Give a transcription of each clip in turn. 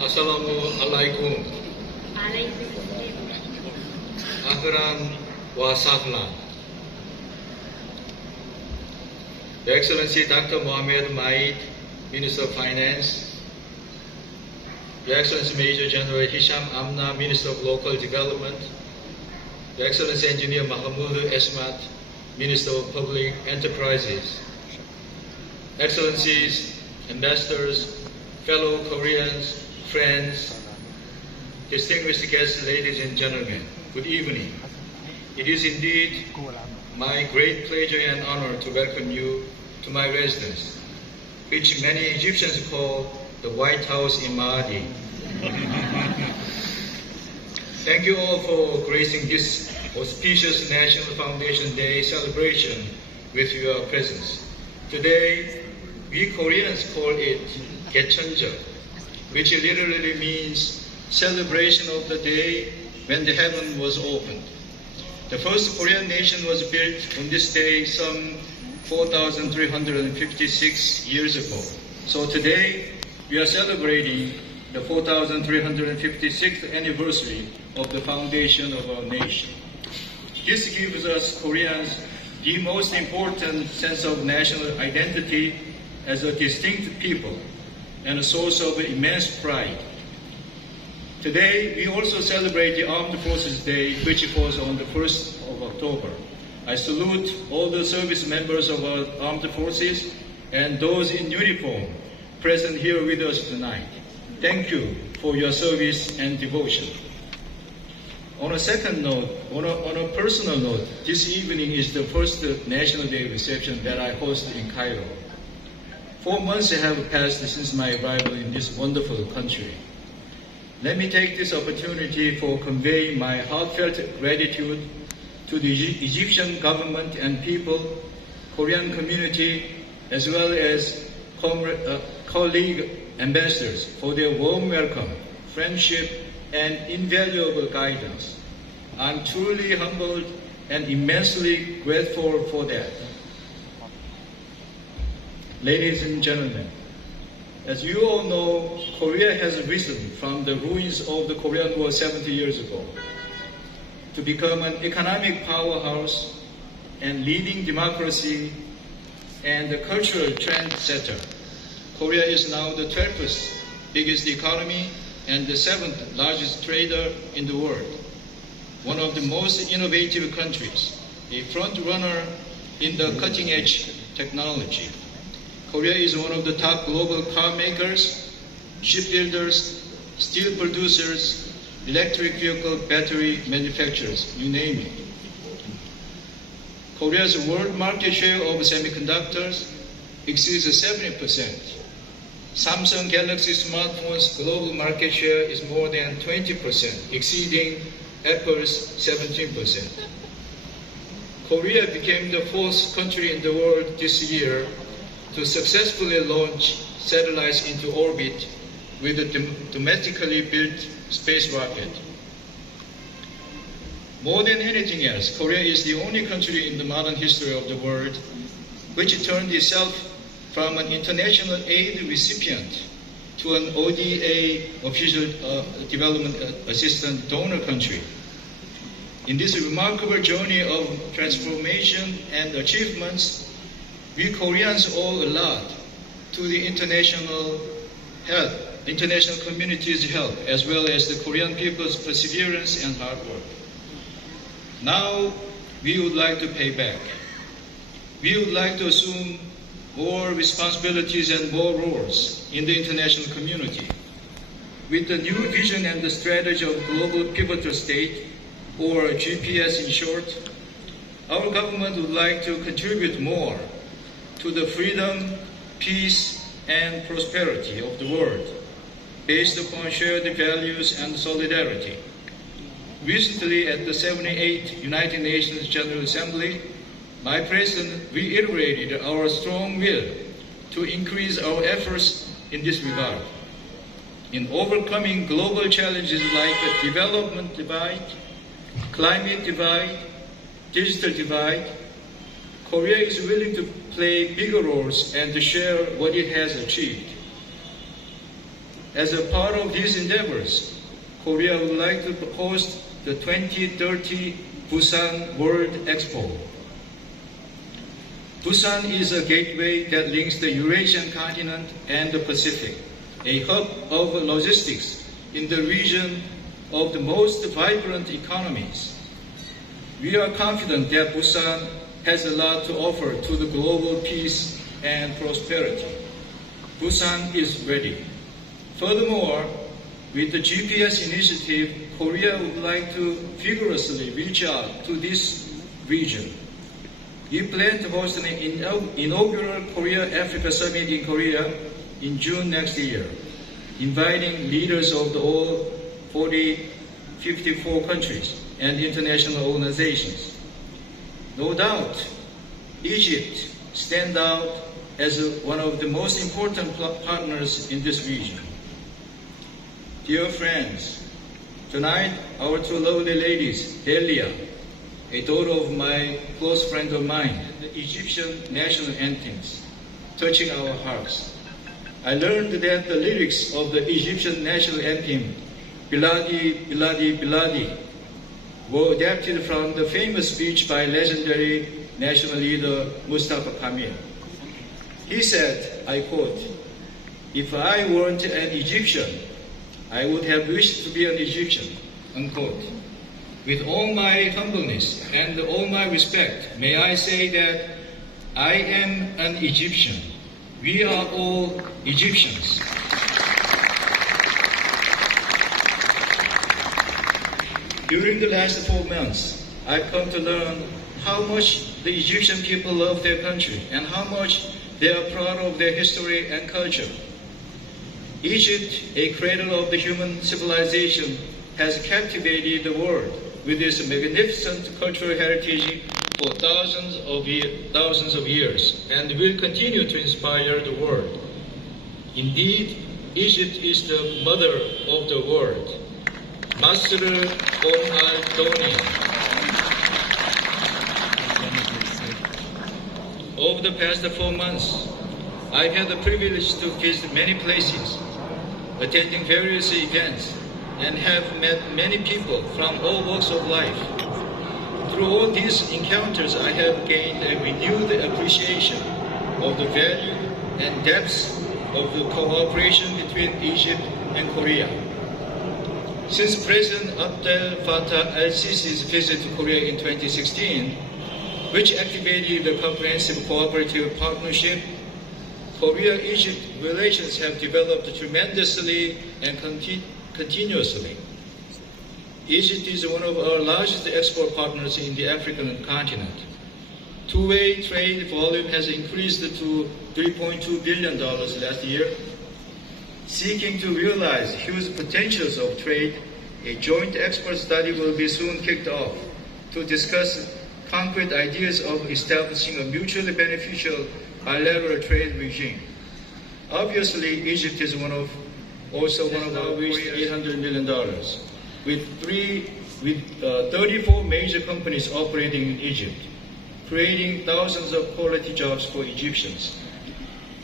Assalamualaikum. Ahlan wa sahlan. Your Excellency Dr. Mohamed Maid, Minister of Finance, Your Excellency Major General Hisham Amna, Minister of Local Development, Your Excellency Engineer Mahmoud Esmat, Minister of Public Enterprises, Excellencies, Ambassadors, fellow Koreans, friends, distinguished guests, ladies and gentlemen, good evening. It is indeed my great pleasure and honor to welcome you to my residence, which many Egyptians call the White House in Maadi. Thank you all for gracing this auspicious National Foundation Day celebration with your presence. Today, we Koreans call it Gecheonjeol, which literally means celebration of the day when the heaven was opened. The first Korean nation was built on this day some 4,356 years ago. So today, we are celebrating the 4,356th anniversary of the foundation of our nation. This gives us Koreans the most important sense of national identity as a distinct people and a source of immense pride. Today, we also celebrate the Armed Forces Day, which falls on the 1st of October. I salute all the service members of our armed forces and those in uniform present here with us tonight. Thank you for your service and devotion. On a second note, on a personal note, this evening is the first National Day reception that I hosted in Cairo. 4 months have passed since my arrival in this wonderful country. Let me take this opportunity for conveying my heartfelt gratitude to the Egyptian government and people, Korean community, as well as colleague ambassadors for their warm welcome, friendship, and invaluable guidance. I'm truly humbled and immensely grateful for that. Ladies and gentlemen, as you all know, Korea has risen from the ruins of the Korean War 70 years ago to become an economic powerhouse and leading democracy and a cultural trendsetter. Korea is now the 12th biggest economy and the 7th largest trader in the world, one of the most innovative countries, a front runner in the cutting-edge technology. Korea is one of the top global car makers, shipbuilders, steel producers, electric vehicle battery manufacturers, you name it. Korea's world market share of semiconductors exceeds 70%. Samsung Galaxy smartphones' global market share is more than 20%, exceeding Apple's 17%. Korea became the 4th country in the world this year to successfully launch satellites into orbit with a domestically built space rocket. More than anything else, Korea is the only country in the modern history of the world which turned itself from an international aid recipient to an ODA, official development assistant donor country. In this remarkable journey of transformation and achievements, we Koreans owe a lot to the international community's help, as well as the Korean people's perseverance and hard work. Now, we would like to pay back. We would like to assume more responsibilities and more roles in the international community. With the new vision and the strategy of Global Pivotal State, or GPS in short, our government would like to contribute more to the freedom, peace, and prosperity of the world, based upon shared values and solidarity. Recently, at the 78th United Nations General Assembly, my President reiterated our strong will to increase our efforts in this regard. In overcoming global challenges like the development divide, climate divide, digital divide, Korea is willing to play bigger roles and to share what it has achieved. As a part of these endeavors, Korea would like to host the 2030 Busan World Expo. Busan is a gateway that links the Eurasian continent and the Pacific, a hub of logistics in the region of the most vibrant economies. We are confident that Busan has a lot to offer to the global peace and prosperity. Busan is ready. Furthermore, with the GPS initiative, Korea would like to vigorously reach out to this region. We plan to host an inaugural Korea-Africa Summit in Korea in June next year, inviting leaders of the all 54 countries and international organizations. No doubt, Egypt stands out as one of the most important partners in this region. Dear friends, tonight our two lovely ladies, Delia, a daughter of my close friend of mine, and the Egyptian national anthems, touching our hearts. I learned that the lyrics of the Egyptian national anthem, Biladi, Biladi, Biladi, were adapted from the famous speech by legendary national leader Mustafa Kamil. He said, I quote, "If I weren't an Egyptian, I would have wished to be an Egyptian," unquote. With all my humbleness and all my respect, may I say that I am an Egyptian. We are all Egyptians. During the last 4 months, I've come to learn how much the Egyptian people love their country and how much they are proud of their history and culture. Egypt, a cradle of the human civilization, has captivated the world with its magnificent cultural heritage for thousands of years and will continue to inspire the world. Indeed, Egypt is the mother of the world. Mصر al-Doni. Over the past 4 months, I've had the privilege to visit many places, attending various events, and have met many people from all walks of life. Through all these encounters, I have gained a renewed appreciation of the value and depth of the cooperation between Egypt and Korea. Since President Abdel Fattah el-Sisi's visit to Korea in 2016, which activated the comprehensive cooperative partnership, Korea-Egypt relations have developed tremendously and continuously. Egypt is one of our largest export partners in the African continent. Two-way trade volume has increased to $3.2 billion last year. Seeking to realize huge potentials of trade, a joint expert study will be soon kicked off to discuss concrete ideas of establishing a mutually beneficial bilateral trade regime. Obviously, Egypt is also one of our reached $800 million, with 34 major companies operating in Egypt, creating thousands of quality jobs for Egyptians.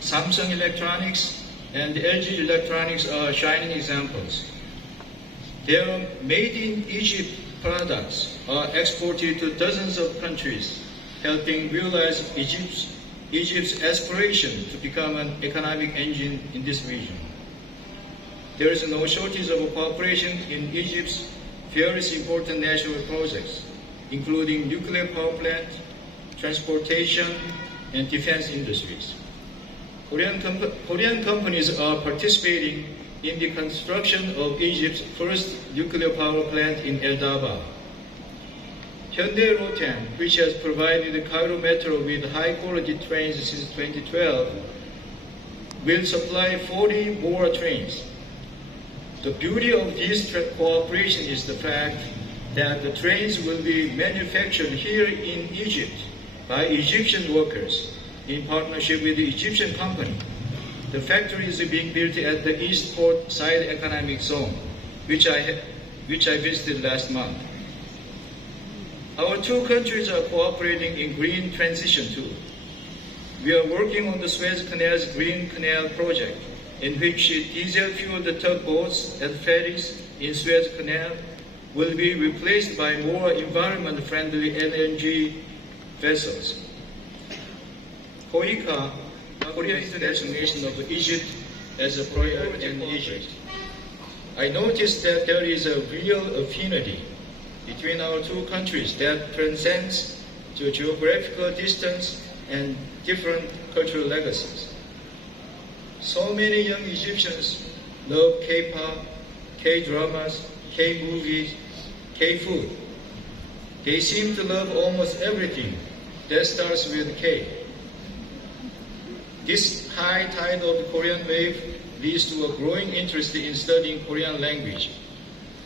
Samsung Electronics and LG Electronics are shining examples. Their made-in-Egypt products are exported to dozens of countries, helping realize Egypt's aspiration to become an economic engine in this region. There is no shortage of cooperation in Egypt's various important national projects, including nuclear power plant, transportation, and defense industries. Korean companies are participating in the construction of Egypt's first nuclear power plant in El Daba. Hyundai Rotem, which has provided the Cairo Metro with high-quality trains since 2012, will supply 40 more trains. The beauty of this cooperation is the fact that the trains will be manufactured here in Egypt by Egyptian workers in partnership with the Egyptian company. The factory is being built at the East Port Side Economic Zone, which I visited last month. Our two countries are cooperating in green transition too. We are working on the Suez Canal's Green Canal project, in which diesel-fueled tugboats and ferries in Suez Canal will be replaced by more environment-friendly LNG vessels. Korea is the designation of Egypt as a priority in Egypt. I noticed that there is a real affinity between our two countries that transcends to geographical distance and different cultural legacies. So many young Egyptians love K-pop, K-dramas, K-movies, K-food. They seem to love almost everything that starts with K. This high tide of the Korean wave leads to a growing interest in studying Korean language.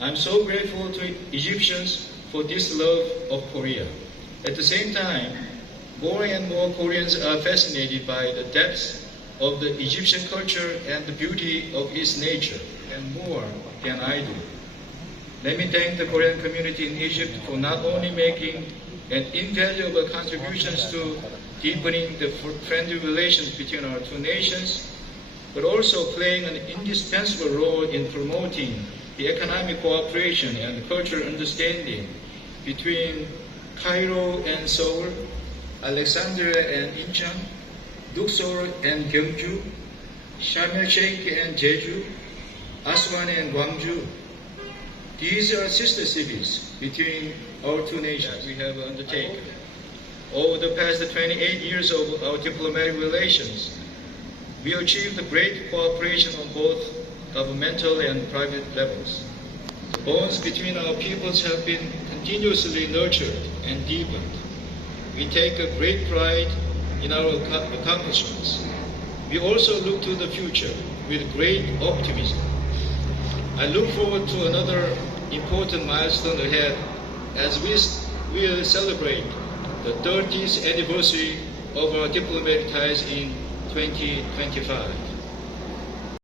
I'm so grateful to Egyptians for this love of Korea. At the same time, more and more Koreans are fascinated by the depths of the Egyptian culture and the beauty of its nature, and more can I do. Let me thank the Korean community in Egypt for not only making an invaluable contributions to deepening the friendly relations between our two nations, but also playing an indispensable role in promoting the economic cooperation and cultural understanding between Cairo and Seoul, Alexandria and Incheon, Luxor and Gyeongju, Sharm el-Sheikh and Jeju, Aswan and Gwangju. These are sister cities between our two nations we have undertaken. Over the past 28 years of our diplomatic relations, we achieved great cooperation on both governmental and private levels. The bonds between our peoples have been continuously nurtured and deepened. We take a great pride in our accomplishments. We also look to the future with great optimism. I look forward to another important milestone ahead as we will celebrate the 30th anniversary of our diplomatic ties in 2025.